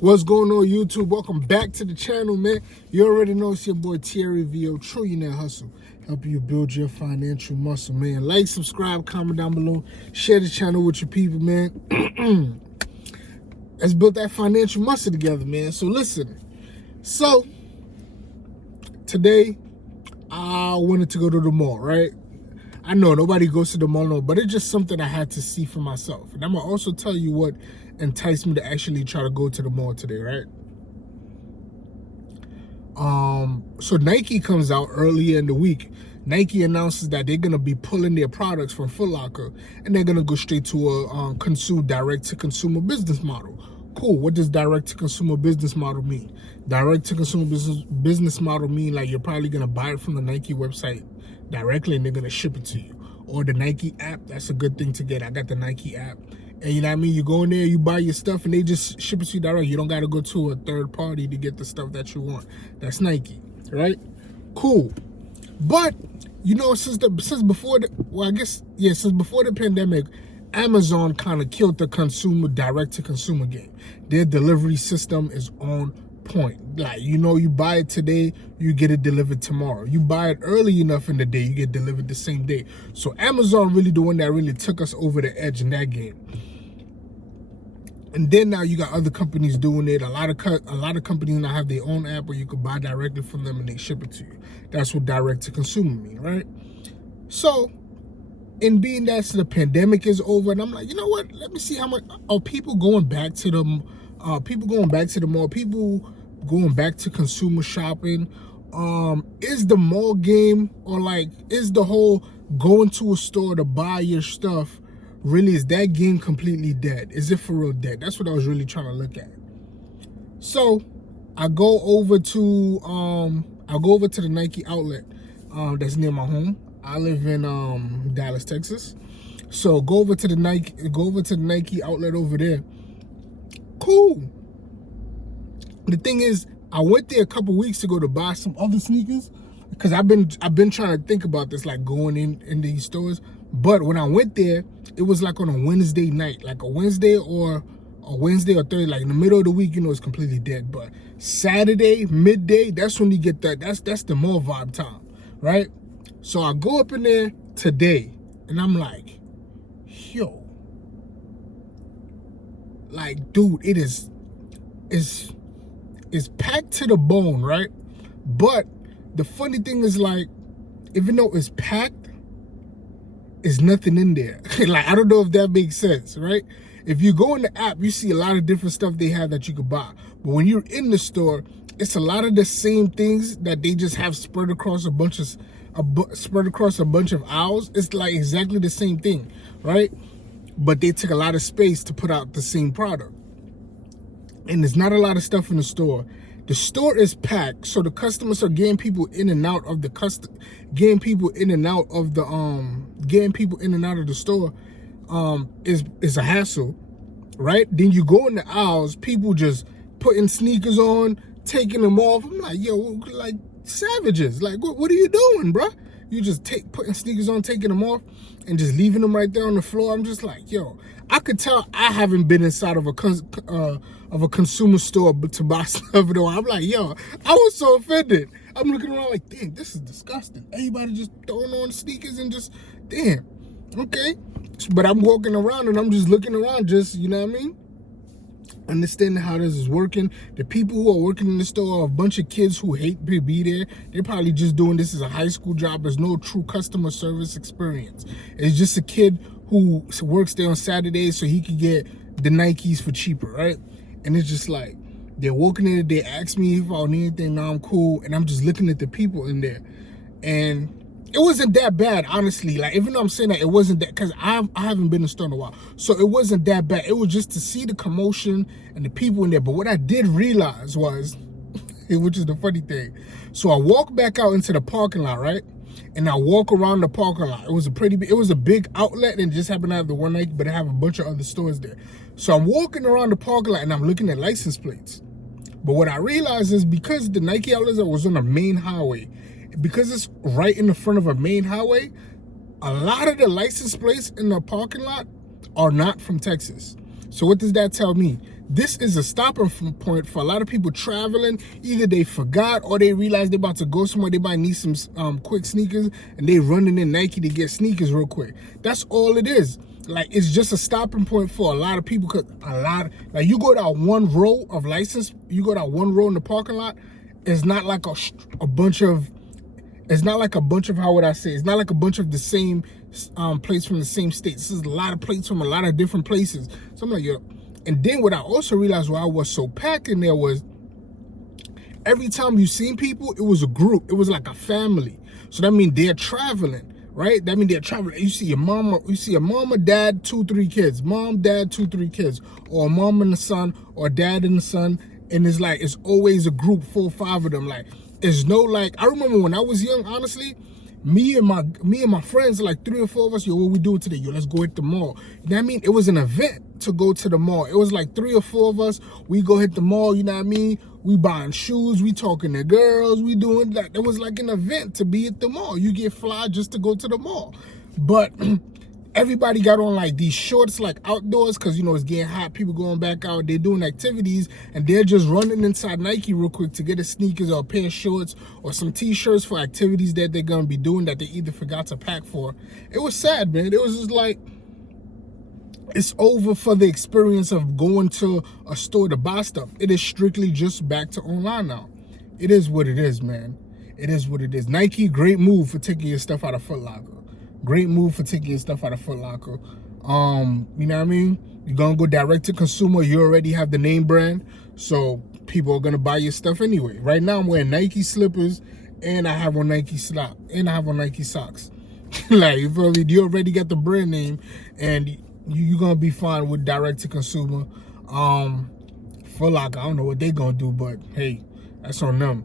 What's going on, YouTube? Welcome back to the channel, man. You already know it's your boy Thierry VO, Trillionaire Hustle, helping you build your financial muscle, man. Like, subscribe, comment down below, share the channel with your people, man. Let's build that financial muscle together, man. So listen, today I wanted to go to the mall, right? I know nobody goes to the mall, no, but it's just something I had to see for myself. And I'm gonna also tell you what enticed me to actually try to go to the mall today, right? So Nike comes out earlier in the week. Nike announces that they're gonna be pulling their products from Foot Locker and they're gonna go straight to a direct-to-consumer business model. Cool. What does direct-to-consumer business model mean? Direct-to-consumer business model mean like you're probably gonna buy it from the Nike website directly and they're gonna ship it to you. Or the Nike app. That's a good thing to get. I got the Nike app. And you know what I mean? You go in there, you buy your stuff, and they just ship it to you direct. You don't got to go to a third party to get the stuff that you want. That's Nike, right? Cool. But, you know, since before the pandemic, Amazon kind of killed the direct-to-consumer game. Their delivery system is on point. Like, you know, you buy it today, you get it delivered tomorrow. You buy it early enough in the day, you get delivered the same day. So Amazon really the one that really took us over the edge in that game. And then now you got other companies doing it. A lot of companies now have their own app where you can buy directly from them and they ship it to you. That's what direct-to-consumer mean, right? So, in being that the pandemic is over, and I'm like, you know what? Let me see how much are people going back to the mall, people going back to consumer shopping. Is the mall game, or like, is the whole going to a store to buy your stuff, really, is that game completely dead? Is it for real dead? That's what I was really trying to look at. So I go over to the Nike outlet that's near my home. I live in Dallas, Texas. So go over to the Nike outlet over there. Cool. The thing is, I went there a couple weeks ago to buy some other sneakers because I've been trying to think about this, like going in these stores. But when I went there, it was like on a Wednesday night, like a Wednesday or Thursday, like in the middle of the week, you know, it's completely dead. But Saturday, midday, that's when you get that. That's the mall vibe time, right? So I go up in there today, and I'm like, yo, like, dude, it's packed to the bone, right? But the funny thing is, like, even though it's packed, there's nothing in there. Like, I don't know if that makes sense, right? If you go in the app, you see a lot of different stuff they have that you could buy. But when you're in the store, it's a lot of the same things that they just have spread across a bunch of aisles. It's like exactly the same thing, right? But they took a lot of space to put out the same product. And there's not a lot of stuff in the store. The store is packed, so the customers are getting people in and out of the store is a hassle, right? Then you go in the aisles, people just putting sneakers on, taking them off. I'm like, yo, like savages. Like, what are you doing, bro? You just putting sneakers on, taking them off, and just leaving them right there on the floor. I'm just like, yo, I could tell I haven't been inside of a consumer store to buy stuff. Though I'm like, yo, I was so offended. I'm looking around like, damn, this is disgusting. Everybody just throwing on sneakers and just, damn, okay. But I'm walking around and I'm just looking around, just, you know what I mean? Understanding how this is working. The people who are working in the store are a bunch of kids who hate to be there. They're probably just doing this as a high school job. There's no true customer service experience. It's just a kid who works there on Saturdays so he could get the Nikes for cheaper, right? And it's just like, they're walking in, they ask me if I need anything, now I'm cool, and I'm just looking at the people in there. And it wasn't that bad, honestly. Like, even though I'm saying that, it wasn't that, because I haven't been in the store in a while. So it wasn't that bad. It was just to see the commotion and the people in there. But what I did realize was, which is the funny thing, so I walked back out into the parking lot, right? And I walk around the parking lot. It was a big outlet, and it just happened to have the one Nike, but I have a bunch of other stores there. So I'm walking around the parking lot and I'm looking at license plates. But what I realized is, because the Nike outlet was on the main highway, because it's right in the front of a main highway, a lot of the license plates in the parking lot are not from Texas. So what does that tell me? this is a stopping point for a lot of people traveling. Either they forgot or they realize they're about to go somewhere. They might need some quick sneakers and they running in Nike to get sneakers real quick. That's all it is. Like, it's just a stopping point for a lot of people, because like, you go down one row of license, you go down one row in the parking lot, it's not like a bunch of, how would I say, it's not like a bunch of the same plates from the same state. This is a lot of plates from a lot of different places. So I'm like, yo. And then what I also realized why I was so packed in there was, every time you seen people, it was a group. It was like a family. So that means they're traveling, right? That means they're traveling. You see a mama, dad, 2, 3 kids. Mom, dad, 2, 3 kids. Or a mom and a son, or dad and a son. And it's like, it's always a group, 4, 5 of them. Like, it's no, like, I remember when I was young, honestly, me and my friends, like 3 or 4 of us, yo, what we doing today? Yo, let's go hit the mall. You know what I mean? It was an event to go to the mall. It was like 3 or 4 of us. We go hit the mall, you know what I mean? We buying shoes, we talking to girls, we doing that. It was like an event to be at the mall. You get fly just to go to the mall. But everybody got on like these shorts, like outdoors, because, you know, it's getting hot. People going back out, they're doing activities, and they're just running inside Nike real quick to get a sneakers or a pair of shorts or some t-shirts for activities that they're going to be doing that they either forgot to pack for. It was sad, man. It was just like, it's over for the experience of going to a store to buy stuff. It is strictly just back to online now. It is what it is, man. It is what it is. Nike, great move for taking your stuff out of Foot Locker. Great move for taking your stuff out of Foot Locker. You know what I mean? You're gonna go direct to consumer. You already have the name brand, so people are gonna buy your stuff anyway. Right now, I'm wearing Nike slippers, and I have on Nike socks. Like, you feel me? You already got the brand name, and you're gonna be fine with direct to consumer. Foot Locker, I don't know what they gonna do, but hey, that's on them.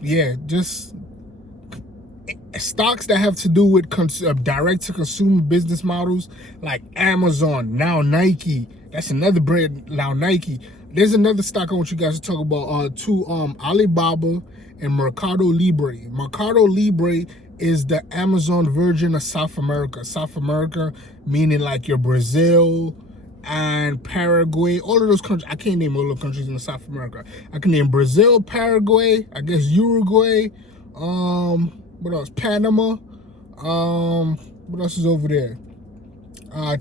Yeah, just stocks that have to do with direct to consumer business models, like Amazon, now Nike. That's another brand, now Nike. There's another stock I want you guys to talk about too. Alibaba and Mercado Libre. Mercado Libre is the Amazon version of South America. South America meaning like your Brazil and Paraguay, all of those countries. I can't name all the countries in South America. I can name Brazil, Paraguay, I guess Uruguay, what else? Panama. What else is over there?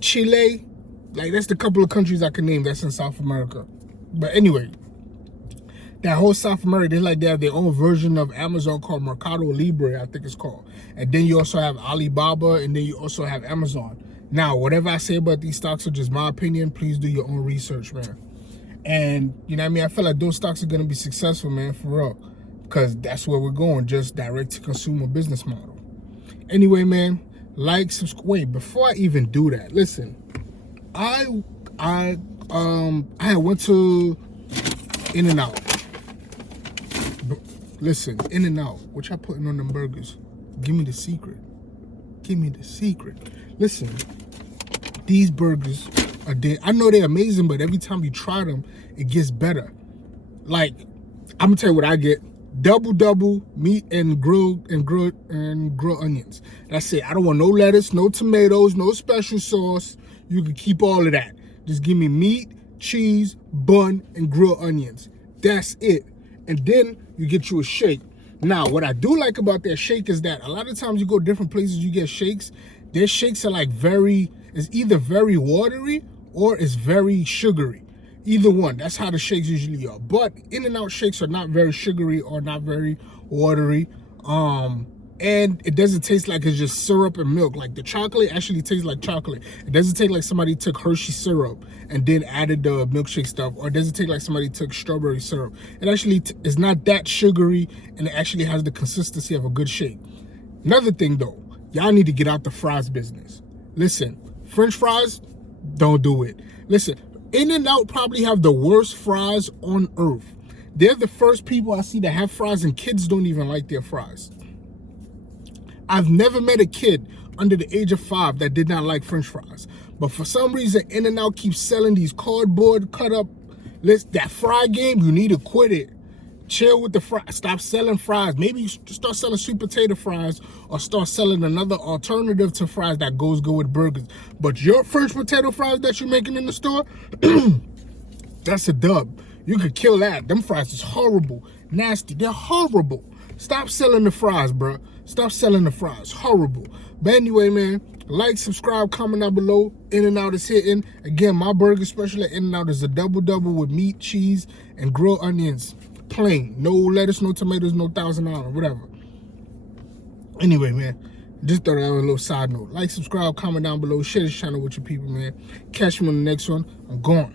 Chile. Like, that's the couple of countries I can name that's in South America. But anyway, that whole South America, they have their own version of Amazon called Mercado Libre, I think it's called. And then you also have Alibaba, and then you also have Amazon. Now, whatever I say about these stocks are just my opinion. Please do your own research, man. And, you know what I mean? I feel like those stocks are going to be successful, man, for real. Because that's where we're going, just direct-to-consumer business model. Anyway, man, like, subscribe. Wait, before I even do that, listen. I went to In-N-Out. Listen, In-N-Out, what y'all putting on them burgers? Give me the secret. Give me the secret. Listen, these burgers are dead. I know they're amazing, but every time you try them, it gets better. Like, I'm gonna tell you what I get. Double meat and grilled onions. That's it. I don't want no lettuce, no tomatoes, no special sauce. You can keep all of that. Just give me meat, cheese, bun, and grilled onions. That's it. And then you get you a shake. Now, what I do like about that shake is that a lot of times you go different places, you get shakes. Their shakes are like it's either very watery or it's very sugary. Either one. That's how the shakes usually are. But In-N-Out shakes are not very sugary or not very watery. And it doesn't taste like it's just syrup and milk. Like, the chocolate actually tastes like chocolate. It doesn't taste like somebody took Hershey syrup and then added the milkshake stuff. Or it doesn't taste like somebody took strawberry syrup. It actually is not that sugary, and it actually has the consistency of a good shake. Another thing though, y'all need to get out the fries business. Listen, French fries, don't do it. Listen, In-N-Out probably have the worst fries on earth. They're the first people I see that have fries, and kids don't even like their fries. I've never met a kid under the age of 5 that did not like French fries. But for some reason, In-N-Out keeps selling these cardboard cut up. That fry game, you need to quit it. Chill with the fries. Stop selling fries. Maybe you start selling sweet potato fries, or start selling another alternative to fries that goes good with burgers. But your French potato fries that you're making in the store, That's a dub. You could kill that. Them fries is horrible, nasty. They're horrible. Stop selling the fries, bro. Stop selling the fries. Horrible. But anyway, man, like, subscribe, comment down below. In-N-Out is hitting. Again, my burger special at In-N-Out is a double with meat, cheese, and grilled onions. Plain. No lettuce, no tomatoes, no $1,000, whatever. Anyway, man, just thought that was a little side note. Like, subscribe, comment down below. Share this channel with your people, man. Catch me on the next one. I'm gone.